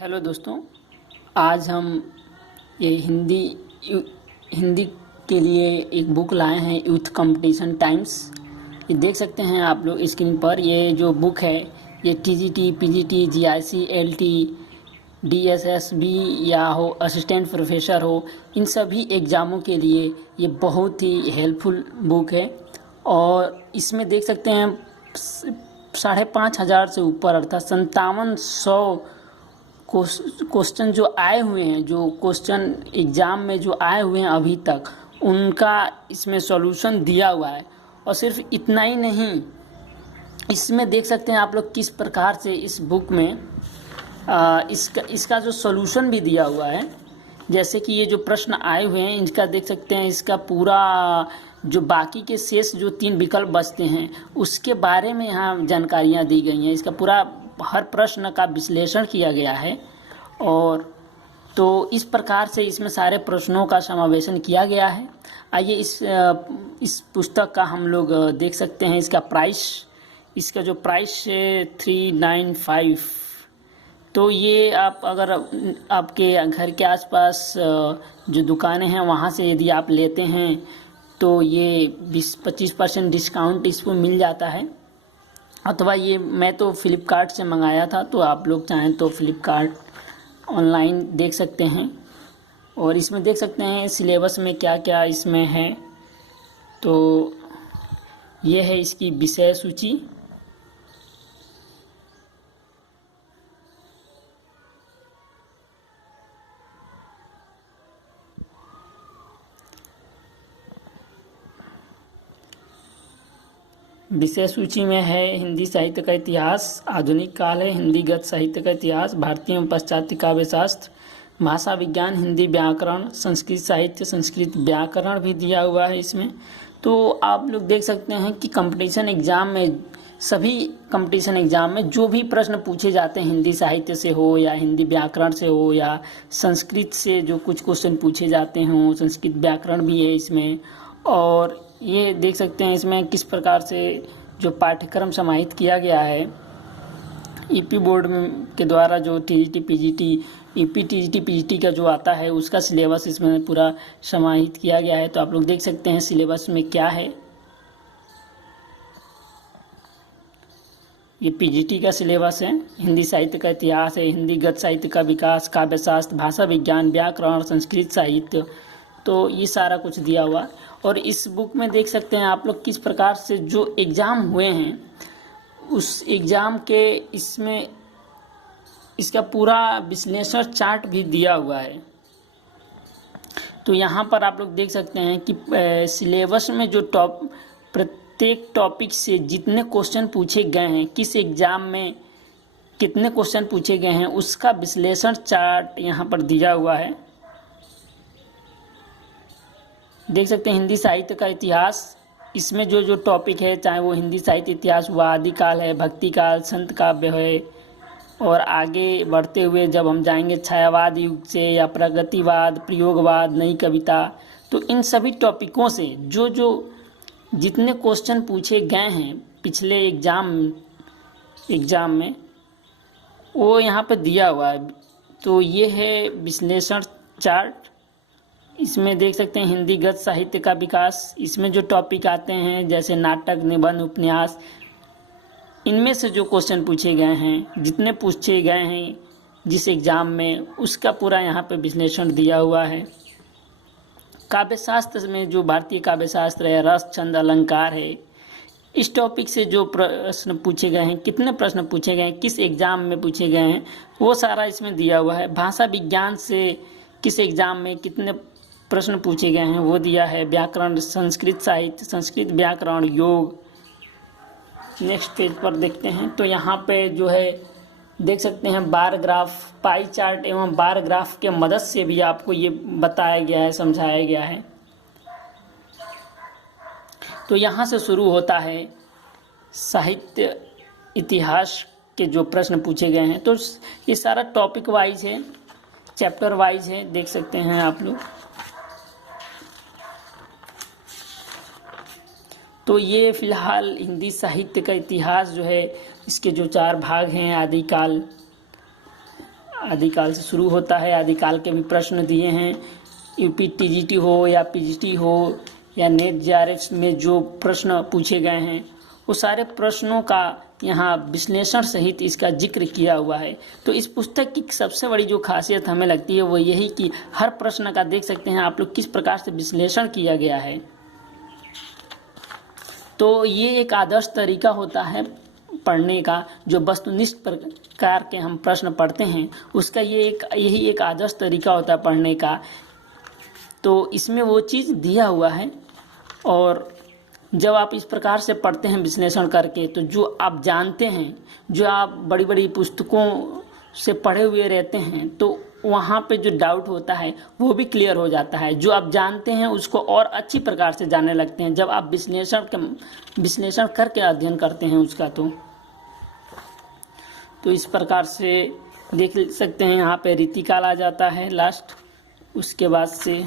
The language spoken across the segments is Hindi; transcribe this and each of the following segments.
हेलो दोस्तों, आज हम ये हिंदी के लिए एक बुक लाए हैं, यूथ कंपटीशन टाइम्स। ये देख सकते हैं आप लोग स्क्रीन पर। ये जो बुक है ये TGT, PGT, GIC, LT, DSSB या हो, असिस्टेंट प्रोफेसर हो, इन सभी एग्ज़ामों के लिए ये बहुत ही हेल्पफुल बुक है। और इसमें देख सकते हैं 5,500 से ऊपर अर्थात 5700 क्वेश्चन जो आए हुए हैं, जो क्वेश्चन एग्ज़ाम में जो आए हुए हैं अभी तक, उनका इसमें सॉल्यूशन दिया हुआ है। और सिर्फ इतना ही नहीं, इसमें देख सकते हैं आप लोग किस प्रकार से इस बुक में इसका जो सॉल्यूशन भी दिया हुआ है। जैसे कि ये जो प्रश्न आए हुए हैं इनका देख सकते हैं, इसका पूरा जो बाकी के शेष जो 3 विकल्प बचते हैं उसके बारे में यहाँ जानकारियाँ दी गई हैं। इसका पूरा हर प्रश्न का विश्लेषण किया गया है। और तो इस प्रकार से इसमें सारे प्रश्नों का समावेशन किया गया है। आइए इस पुस्तक का हम लोग देख सकते हैं। इसका जो प्राइस है 395। तो ये आप अगर आपके घर के आसपास जो दुकानें हैं वहाँ से यदि आप लेते हैं तो ये 20-25% डिस्काउंट इसको मिल जाता है। अथवा ये मैं तो फ्लिपकार्ट से मंगाया था, तो आप लोग चाहें तो फ्लिपकार्ट ऑनलाइन देख सकते हैं। और इसमें देख सकते हैं सिलेबस में क्या क्या इसमें है। तो ये है इसकी विषय सूची। विषय सूची में है हिंदी साहित्य का इतिहास, आधुनिक काल है, हिंदी गद्य साहित्य का इतिहास, भारतीय एवं पाश्चात्य काव्य शास्त्र, भाषा विज्ञान, हिंदी व्याकरण, संस्कृत साहित्य, संस्कृत व्याकरण भी दिया हुआ है इसमें। तो आप लोग देख सकते हैं कि कंपटीशन एग्ज़ाम में, सभी कंपटीशन एग्ज़ाम में जो भी प्रश्न पूछे जाते हैं, हिंदी साहित्य से हो या हिंदी व्याकरण से हो या संस्कृत से जो कुछ क्वेश्चन पूछे जाते हों, संस्कृत व्याकरण भी है इसमें। और ये देख सकते हैं इसमें किस प्रकार से जो पाठ्यक्रम समाहित किया गया है ईपी बोर्ड के द्वारा। जो TGT, PGT, EP, TGT, PGT का जो आता है उसका सिलेबस इसमें पूरा समाहित किया गया है। तो आप लोग देख सकते हैं सिलेबस में क्या है। ये पीजीटी का सिलेबस है, हिंदी साहित्य का इतिहास है, हिंदी गद्य साहित्य का विकास, काव्य शास्त्र, भाषा विज्ञान, व्याकरण, संस्कृत साहित्य। तो ये सारा कुछ दिया हुआ। और इस बुक में देख सकते हैं आप लोग किस प्रकार से जो एग्ज़ाम हुए हैं उस एग्ज़ाम के इसमें इसका पूरा विश्लेषण चार्ट भी दिया हुआ है। तो यहाँ पर आप लोग देख सकते हैं कि सिलेबस में जो प्रत्येक टॉपिक से जितने क्वेश्चन पूछे गए हैं, किस एग्ज़ाम में कितने क्वेश्चन पूछे गए हैं, उसका विश्लेषण चार्ट यहाँ पर दिया हुआ है। देख सकते हैं हिंदी साहित्य का इतिहास, इसमें जो जो टॉपिक है, चाहे वो हिंदी साहित्य इतिहास हुआ, आदिकाल है, भक्ति काल, संत काव्य है, और आगे बढ़ते हुए जब हम जाएंगे छायावाद युग से या प्रगतिवाद, प्रयोगवाद, नई कविता, तो इन सभी टॉपिकों से जो जो जितने क्वेश्चन पूछे गए हैं पिछले एग्ज़ाम में वो यहाँ पर दिया हुआ है। तो ये है विश्लेषण चार्ट। इसमें देख सकते हैं हिंदी गद्य साहित्य का विकास, इसमें जो टॉपिक आते हैं जैसे नाटक, निबंध, उपन्यास, इनमें से जो क्वेश्चन पूछे गए हैं, जितने पूछे गए हैं जिस एग्ज़ाम में, उसका पूरा यहाँ पे विश्लेषण दिया हुआ है। काव्य शास्त्र में जो भारतीय काव्य शास्त्र है, रस, छंद, अलंकार है, इस टॉपिक से जो प्रश्न पूछे गए हैं, कितने प्रश्न पूछे गए हैं, किस एग्ज़ाम में पूछे गए हैं, वो सारा इसमें दिया हुआ है। भाषा विज्ञान से किस एग्ज़ाम में कितने प्रश्न पूछे गए हैं वो दिया है। व्याकरण, संस्कृत साहित्य, संस्कृत व्याकरण, योग। नेक्स्ट पेज पर देखते हैं तो यहाँ पे जो है देख सकते हैं बार ग्राफ, पाई चार्ट एवं बार ग्राफ के मदद से भी आपको ये बताया गया है, समझाया गया है। तो यहाँ से शुरू होता है साहित्य इतिहास के जो प्रश्न पूछे गए हैं। तो ये सारा टॉपिक वाइज है, चैप्टर वाइज है, देख सकते हैं आप लोग। तो ये फ़िलहाल हिंदी साहित्य का इतिहास जो है, इसके जो 4 भाग हैं, आदिकाल, आदिकाल से शुरू होता है। आदिकाल के भी प्रश्न दिए हैं, यूपी टीजीटी हो या पीजीटी हो या नेट जेआरएफ में जो प्रश्न पूछे गए हैं वो सारे प्रश्नों का यहाँ विश्लेषण सहित इसका जिक्र किया हुआ है। तो इस पुस्तक की सबसे बड़ी जो खासियत हमें लगती है वो यही कि हर प्रश्न का देख सकते हैं आप लोग किस प्रकार से विश्लेषण किया गया है। तो ये एक आदर्श तरीका होता है पढ़ने का, जो वस्तुनिष्ठ प्रकार के हम प्रश्न पढ़ते हैं उसका यही एक आदर्श तरीका होता है पढ़ने का। तो इसमें वो चीज़ दिया हुआ है, और जब आप इस प्रकार से पढ़ते हैं विश्लेषण करके तो जो आप जानते हैं, जो आप बड़ी बड़ी पुस्तकों से पढ़े हुए रहते हैं, तो वहाँ पे जो डाउट होता है वो भी क्लियर हो जाता है। जो आप जानते हैं उसको और अच्छी प्रकार से जानने लगते हैं जब आप विश्लेषण करके अध्ययन करते हैं उसका। तो इस प्रकार से देख सकते हैं यहाँ पे रीतिकाल आ जाता है लास्ट, उसके बाद से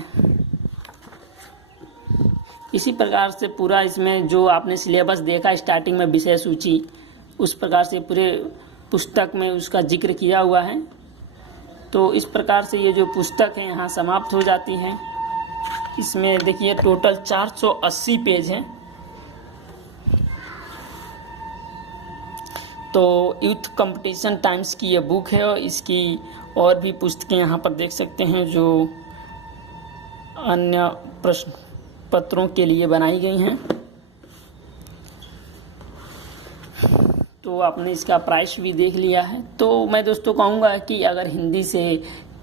इसी प्रकार से पूरा इसमें जो आपने सिलेबस देखा स्टार्टिंग में विषय सूची, उस प्रकार से पूरे पुस्तक में उसका जिक्र किया हुआ है। तो इस प्रकार से ये जो पुस्तक है यहाँ समाप्त हो जाती है। इसमें देखिए टोटल 480 पेज हैं। तो यूथ कंपटीशन टाइम्स की ये बुक है, और इसकी और भी पुस्तकें यहाँ पर देख सकते हैं जो अन्य प्रश्न पत्रों के लिए बनाई गई हैं। तो आपने इसका प्राइस भी देख लिया है। तो मैं दोस्तों कहूँगा कि अगर हिंदी से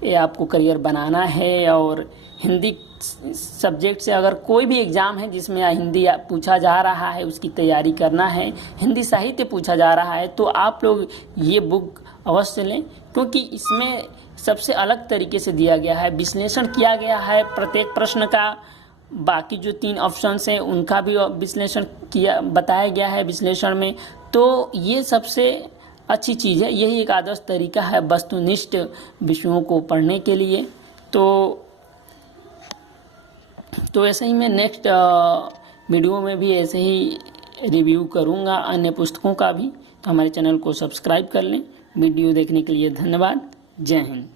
ये आपको करियर बनाना है, और हिंदी सब्जेक्ट से अगर कोई भी एग्ज़ाम है जिसमें हिंदी पूछा जा रहा है उसकी तैयारी करना है, हिंदी साहित्य पूछा जा रहा है, तो आप लोग ये बुक अवश्य लें, क्योंकि इसमें सबसे अलग तरीके से दिया गया है, विश्लेषण किया गया है प्रत्येक प्रश्न का। बाकी जो 3 ऑप्शंस हैं उनका भी विश्लेषण बताया गया है विश्लेषण में। तो ये सबसे अच्छी चीज़ है, यही एक आदर्श तरीका है वस्तुनिष्ठ विषयों को पढ़ने के लिए। तो ऐसे ही मैं नेक्स्ट वीडियो में भी ऐसे ही रिव्यू करूँगा अन्य पुस्तकों का भी। तो हमारे चैनल को सब्सक्राइब कर लें। वीडियो देखने के लिए धन्यवाद। जय हिंद।